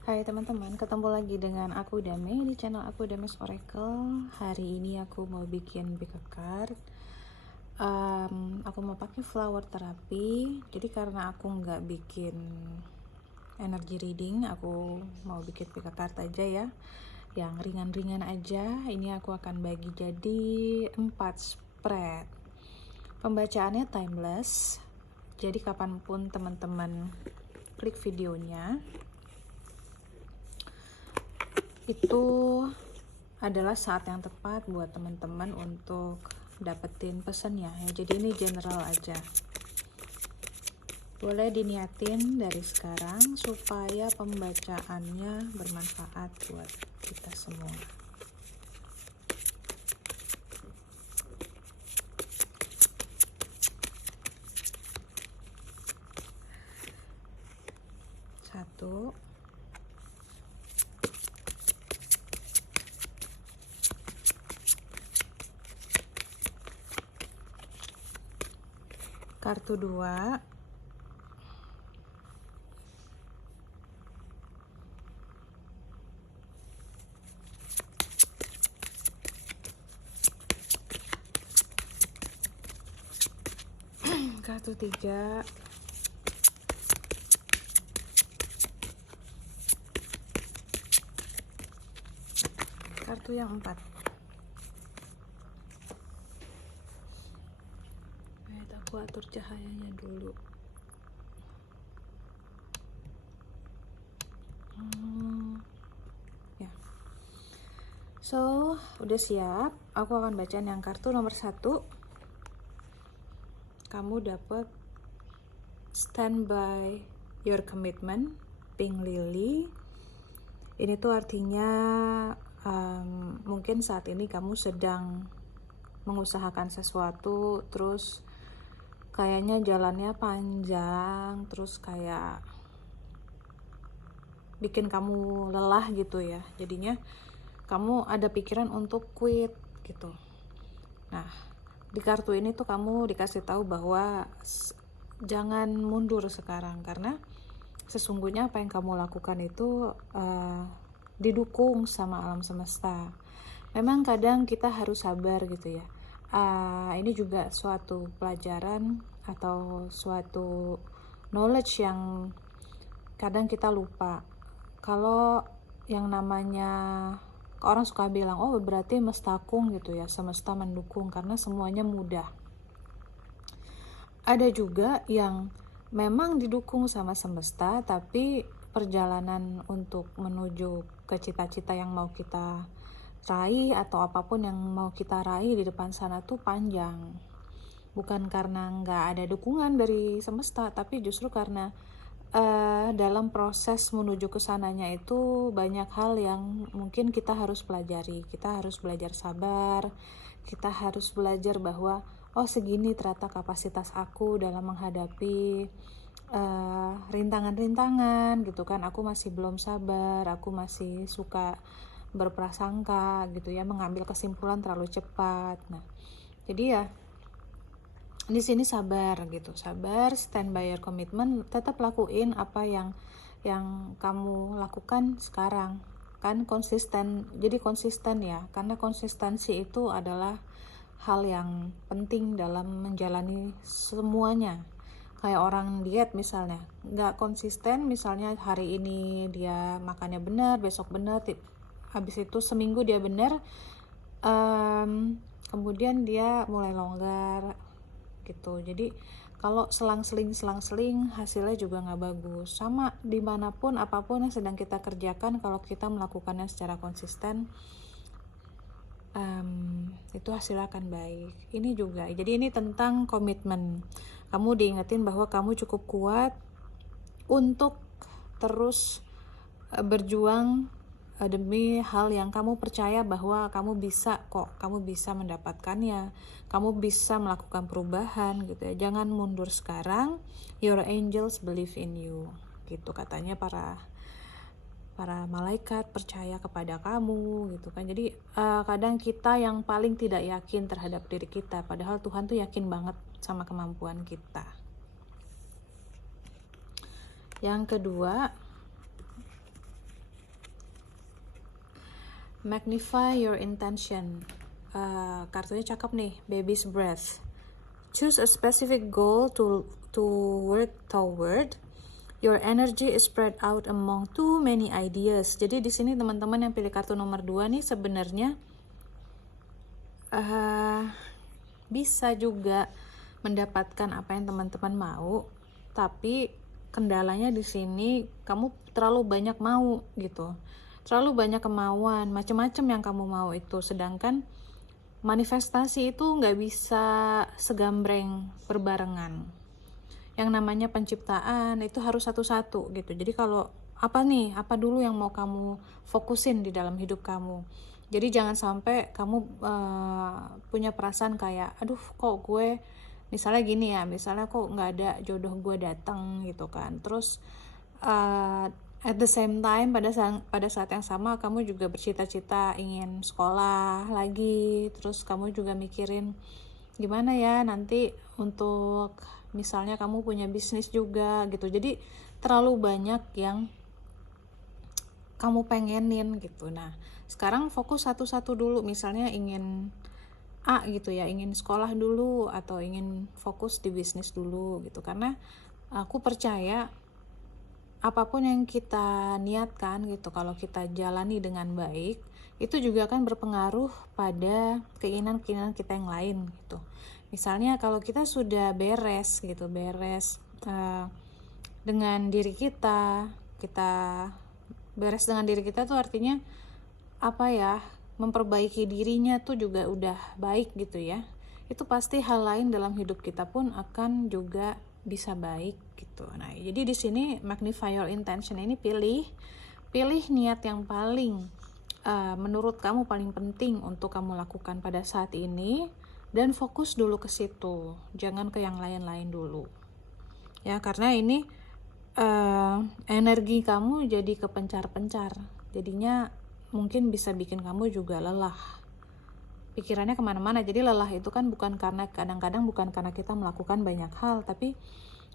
Hai teman-teman, ketemu lagi dengan aku Dame di channel aku Dame's Oracle. Hari ini aku mau bikin pick a card. Aku mau pakai flower terapi. Jadi karena aku nggak bikin energy reading, aku mau bikin pick a card aja ya, yang ringan-ringan aja. Ini aku akan bagi jadi 4 spread. Pembacaannya timeless, jadi kapanpun teman-teman klik videonya itu adalah saat yang tepat buat teman-teman untuk dapetin pesannya ya. Jadi ini general aja, boleh diniatin dari sekarang supaya pembacaannya bermanfaat buat kita semua. Satu, kartu 2, kartu 3, kartu yang 4. Aku atur cahayanya dulu. Ya. So, udah siap. Aku akan bacaan yang kartu nomor 1. Kamu dapat stand by your commitment, pink lily. Ini tuh artinya mungkin saat ini kamu sedang mengusahakan sesuatu, terus kayaknya jalannya panjang, terus kayak bikin kamu lelah gitu ya. Jadinya kamu ada pikiran untuk quit gitu. Nah, di kartu ini tuh kamu dikasih tahu bahwa jangan mundur sekarang, karena sesungguhnya apa yang kamu lakukan itu didukung sama alam semesta. Memang kadang kita harus sabar gitu ya. Ini juga suatu pelajaran atau suatu knowledge yang kadang kita lupa. Kalau yang namanya orang suka bilang, oh berarti mestakung gitu ya, semesta mendukung karena semuanya mudah. Ada juga yang memang didukung sama semesta, tapi perjalanan untuk menuju ke cita-cita yang mau kita raih atau apapun yang mau kita raih di depan sana tuh panjang. Bukan karena nggak ada dukungan dari semesta, tapi justru karena dalam proses menuju ke sananya itu banyak hal yang mungkin kita harus pelajari. Kita harus belajar sabar, kita harus belajar bahwa oh segini ternyata kapasitas aku dalam menghadapi rintangan-rintangan gitu kan. Aku masih belum sabar, aku masih suka berprasangka gitu ya, mengambil kesimpulan terlalu cepat. Nah, jadi ya di sini sabar gitu, sabar, stand by your commitment, tetap lakuin apa yang kamu lakukan sekarang kan, konsisten. Jadi konsisten ya, karena konsistensi itu adalah hal yang penting dalam menjalani semuanya. Kayak orang diet misalnya, nggak konsisten, misalnya hari ini dia makannya benar, besok benar, habis itu seminggu dia benar, kemudian dia mulai longgar gitu. Jadi kalau selang-seling hasilnya juga nggak bagus. Sama dimanapun apapun yang sedang kita kerjakan, kalau kita melakukannya secara konsisten, itu hasilnya akan baik. Ini juga, jadi ini tentang komitmen. Kamu diingetin bahwa kamu cukup kuat untuk terus berjuang demi hal yang kamu percaya bahwa kamu bisa kok, kamu bisa mendapatkannya, kamu bisa melakukan perubahan gitu ya. Jangan mundur sekarang, your angels believe in you gitu katanya. Para malaikat percaya kepada kamu gitu kan. Jadi kadang kita yang paling tidak yakin terhadap diri kita, padahal Tuhan tuh yakin banget sama kemampuan kita. Yang kedua, Magnify your intention. Kartunya cakep nih, baby's breath. Choose a specific goal to work toward. Your energy is spread out among too many ideas. Jadi di sini teman-teman yang pilih kartu nomor 2 nih sebenarnya bisa juga mendapatkan apa yang teman-teman mau, tapi kendalanya di sini kamu terlalu banyak mau gitu. Terlalu banyak kemauan, macam-macam yang kamu mau itu, sedangkan manifestasi itu nggak bisa segambreng berbarengan. Yang namanya penciptaan itu harus satu-satu gitu. Jadi kalau apa dulu yang mau kamu fokusin di dalam hidup kamu. Jadi jangan sampai kamu punya perasaan kayak, aduh kok gue, misalnya gini ya, misalnya kok nggak ada jodoh gue datang gitu kan. Terus at the same time pada saat yang sama kamu juga bercita-cita ingin sekolah lagi, terus kamu juga mikirin gimana ya nanti untuk misalnya kamu punya bisnis juga gitu. Jadi terlalu banyak yang kamu pengenin gitu. Nah sekarang fokus satu-satu dulu, misalnya ingin A gitu ya, ingin sekolah dulu atau ingin fokus di bisnis dulu gitu. Karena aku percaya apapun yang kita niatkan gitu, kalau kita jalani dengan baik, itu juga akan berpengaruh pada keinginan-keinginan kita yang lain gitu. Misalnya kalau kita sudah beres dengan diri kita beres dengan diri kita tuh artinya memperbaiki dirinya tuh juga udah baik gitu ya. Itu pasti hal lain dalam hidup kita pun akan juga bisa baik gitu. Nah, jadi di sini magnify your intention ini pilih niat yang paling menurut kamu paling penting untuk kamu lakukan pada saat ini, dan fokus dulu ke situ, jangan ke yang lain-lain dulu. Ya, karena ini energi kamu jadi kepencar-pencar. Jadinya mungkin bisa bikin kamu juga lelah. Pikirannya kemana-mana. Jadi lelah itu kan kadang-kadang bukan karena kita melakukan banyak hal, tapi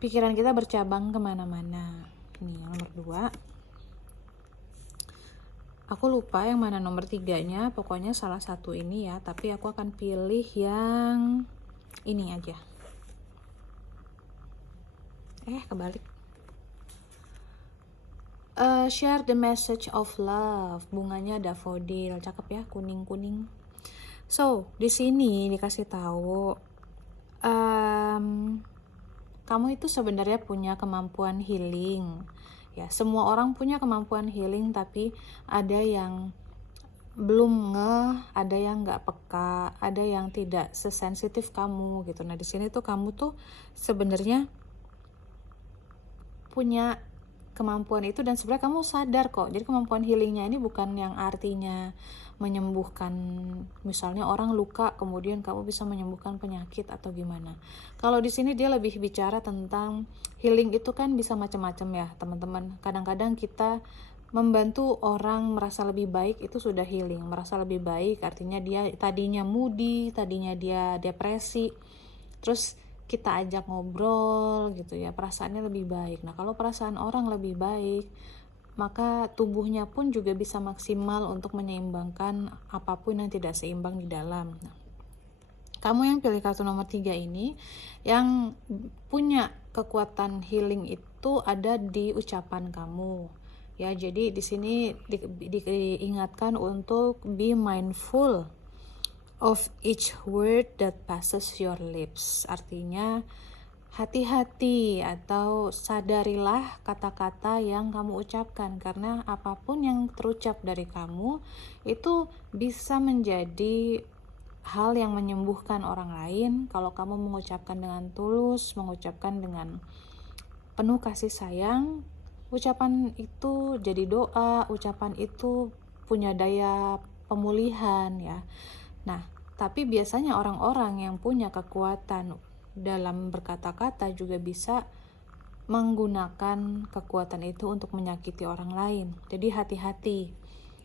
pikiran kita bercabang kemana-mana. Nih yang nomor 2, aku lupa yang mana nomor 3-nya, pokoknya salah satu ini ya, tapi aku akan pilih yang ini aja. Kebalik. Share the message of love. Bunganya daffodil, cakep ya, kuning-kuning. So, di sini dikasih tahu kamu itu sebenarnya punya kemampuan healing. Ya, semua orang punya kemampuan healing, tapi ada yang belum ada yang nggak peka, ada yang tidak sesensitif kamu gitu. Nah, di sini tuh kamu tuh sebenarnya punya kemampuan itu, dan sebenarnya kamu sadar kok. Jadi kemampuan healingnya ini bukan yang artinya menyembuhkan, misalnya orang luka kemudian kamu bisa menyembuhkan penyakit atau gimana. Kalau di sini dia lebih bicara tentang healing itu kan bisa macam-macam ya teman-teman. Kadang-kadang kita membantu orang merasa lebih baik itu sudah healing. Merasa lebih baik artinya dia tadinya moody, tadinya dia depresi, terus kita ajak ngobrol gitu ya, perasaannya lebih baik. Nah, kalau perasaan orang lebih baik, maka tubuhnya pun juga bisa maksimal untuk menyeimbangkan apapun yang tidak seimbang di dalam. Nah, kamu yang pilih kartu nomor 3 ini, yang punya kekuatan healing itu ada di ucapan kamu. Ya, jadi di sini diingatkan untuk be mindful of each word that passes your lips. Artinya hati-hati atau sadarilah kata-kata yang kamu ucapkan, karena apapun yang terucap dari kamu itu bisa menjadi hal yang menyembuhkan orang lain. Kalau kamu mengucapkan dengan tulus, mengucapkan dengan penuh kasih sayang, ucapan itu jadi doa, ucapan itu punya daya pemulihan ya. Nah, tapi biasanya orang-orang yang punya kekuatan dalam berkata-kata juga bisa menggunakan kekuatan itu untuk menyakiti orang lain. Jadi hati-hati.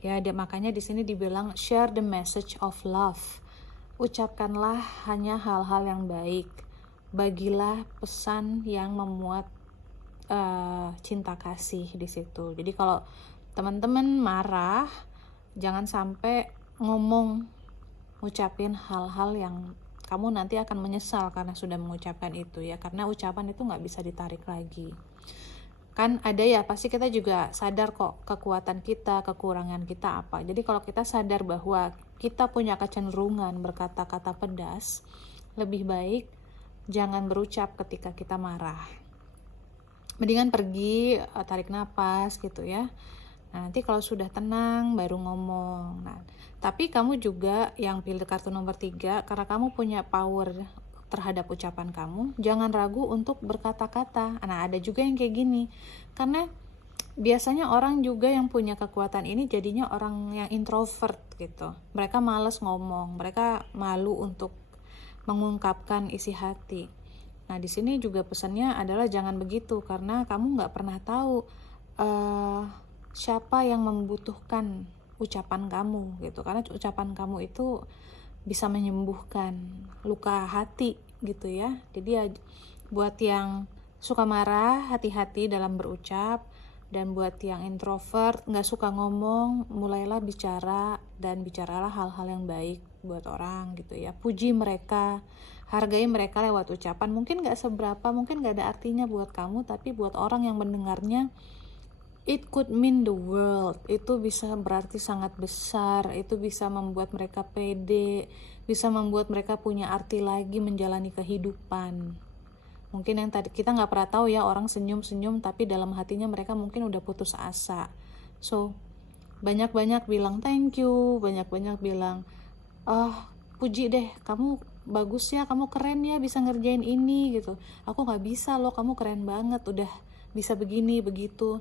Ya, makanya di sini dibilang share the message of love. Ucapkanlah hanya hal-hal yang baik. Bagilah pesan yang memuat cinta kasih di situ. Jadi kalau teman-teman marah, jangan sampai ngomong, ngucapin hal-hal yang kamu nanti akan menyesal karena sudah mengucapkan itu ya, karena ucapan itu nggak bisa ditarik lagi. Kan ada ya, pasti kita juga sadar kok kekuatan kita, kekurangan kita apa. Jadi kalau kita sadar bahwa kita punya kecenderungan berkata-kata pedas, lebih baik jangan berucap ketika kita marah. Mendingan pergi, tarik nafas gitu ya. Nah, nanti kalau sudah tenang baru ngomong. Nah, tapi kamu juga yang pilih kartu nomor 3, karena kamu punya power terhadap ucapan kamu, jangan ragu untuk berkata-kata. Nah, ada juga yang kayak gini, karena biasanya orang juga yang punya kekuatan ini jadinya orang yang introvert gitu. Mereka malas ngomong, mereka malu untuk mengungkapkan isi hati. Nah, di sini juga pesannya adalah jangan begitu, karena kamu nggak pernah tahu siapa yang membutuhkan ucapan kamu gitu. Karena ucapan kamu itu bisa menyembuhkan luka hati gitu ya. Jadi ya, buat yang suka marah, hati-hati dalam berucap. Dan buat yang introvert, nggak suka ngomong, mulailah bicara, dan bicaralah hal-hal yang baik buat orang gitu ya. Puji mereka, hargai mereka lewat ucapan. Mungkin nggak seberapa, mungkin nggak ada artinya buat kamu, tapi buat orang yang mendengarnya, it could mean the world. Itu bisa berarti sangat besar, itu bisa membuat mereka pede, bisa membuat mereka punya arti lagi menjalani kehidupan. Mungkin yang tadi kita nggak pernah tahu ya, orang senyum-senyum tapi dalam hatinya mereka mungkin udah putus asa. So, banyak-banyak bilang thank you, banyak-banyak bilang, puji deh, kamu bagus ya, kamu keren ya bisa ngerjain ini gitu. Aku nggak bisa loh, kamu keren banget, udah bisa begini, begitu.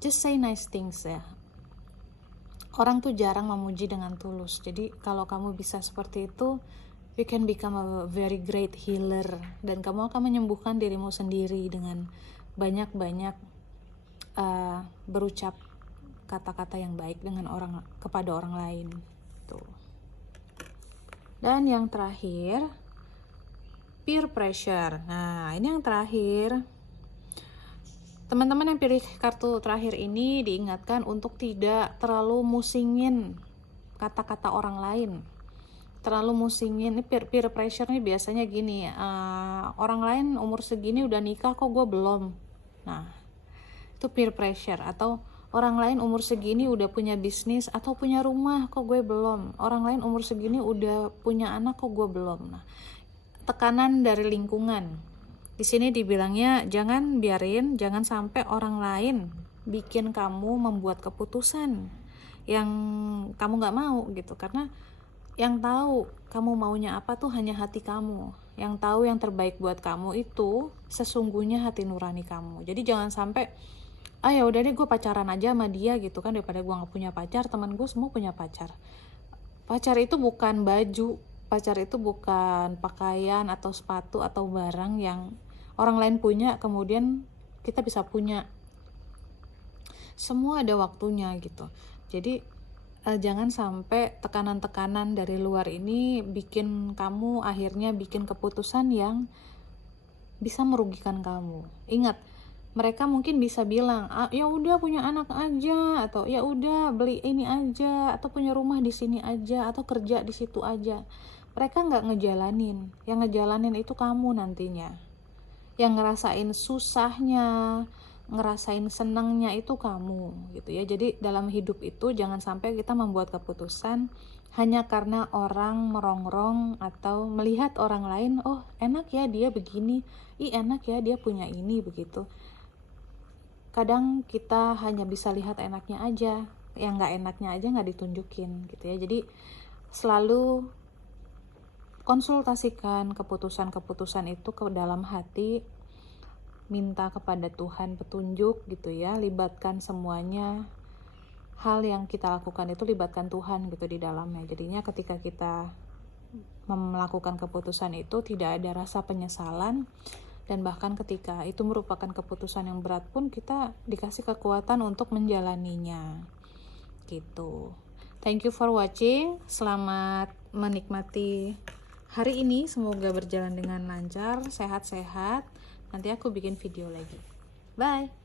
Just say nice things ya. Orang tuh jarang memuji dengan tulus. Jadi kalau kamu bisa seperti itu, you can become a very great healer, dan kamu akan menyembuhkan dirimu sendiri dengan banyak-banyak berucap kata-kata yang baik dengan kepada orang lain. Tuh. Dan yang terakhir, peer pressure. Nah, ini yang terakhir. Teman-teman yang pilih kartu terakhir ini diingatkan untuk tidak terlalu musingin kata-kata orang lain. Terlalu musingin, ini peer pressure nih biasanya gini, orang lain umur segini udah nikah kok gue belum. Nah, itu peer pressure. Atau orang lain umur segini udah punya bisnis atau punya rumah kok gue belum. Orang lain umur segini udah punya anak kok gue belum. Nah, tekanan dari lingkungan. Di sini dibilangnya jangan sampai orang lain bikin kamu membuat keputusan yang kamu nggak mau gitu, karena yang tahu kamu maunya apa tuh hanya hati kamu. Yang tahu yang terbaik buat kamu itu sesungguhnya hati nurani kamu. Jadi jangan sampai ya udah deh gue pacaran aja sama dia gitu kan, daripada gue nggak punya pacar. Teman gue semua punya pacar. Pacar itu bukan baju, pacar itu bukan pakaian atau sepatu atau barang yang orang lain punya kemudian kita bisa punya. Semua ada waktunya gitu. Jadi jangan sampai tekanan-tekanan dari luar ini bikin kamu akhirnya bikin keputusan yang bisa merugikan kamu. Ingat, mereka mungkin bisa bilang, ya udah punya anak aja, atau ya udah beli ini aja, atau punya rumah di sini aja, atau kerja di situ aja. Mereka nggak ngejalanin. Yang ngejalanin itu kamu nantinya. Yang ngerasain susahnya, ngerasain senangnya itu kamu gitu ya. Jadi dalam hidup itu jangan sampai kita membuat keputusan hanya karena orang merongrong atau melihat orang lain, oh enak ya dia begini, enak ya dia punya ini, begitu. Kadang kita hanya bisa lihat enaknya aja, yang nggak enaknya aja nggak ditunjukin gitu ya. Jadi selalu konsultasikan keputusan-keputusan itu ke dalam hati, minta kepada Tuhan petunjuk gitu ya, libatkan semuanya. Hal yang kita lakukan itu libatkan Tuhan gitu di dalamnya. Jadinya ketika kita melakukan keputusan itu tidak ada rasa penyesalan, dan bahkan ketika itu merupakan keputusan yang berat pun kita dikasih kekuatan untuk menjalaninya gitu. Thank you for watching. Selamat menikmati hari ini, semoga berjalan dengan lancar, sehat-sehat. Nanti aku bikin video lagi. Bye.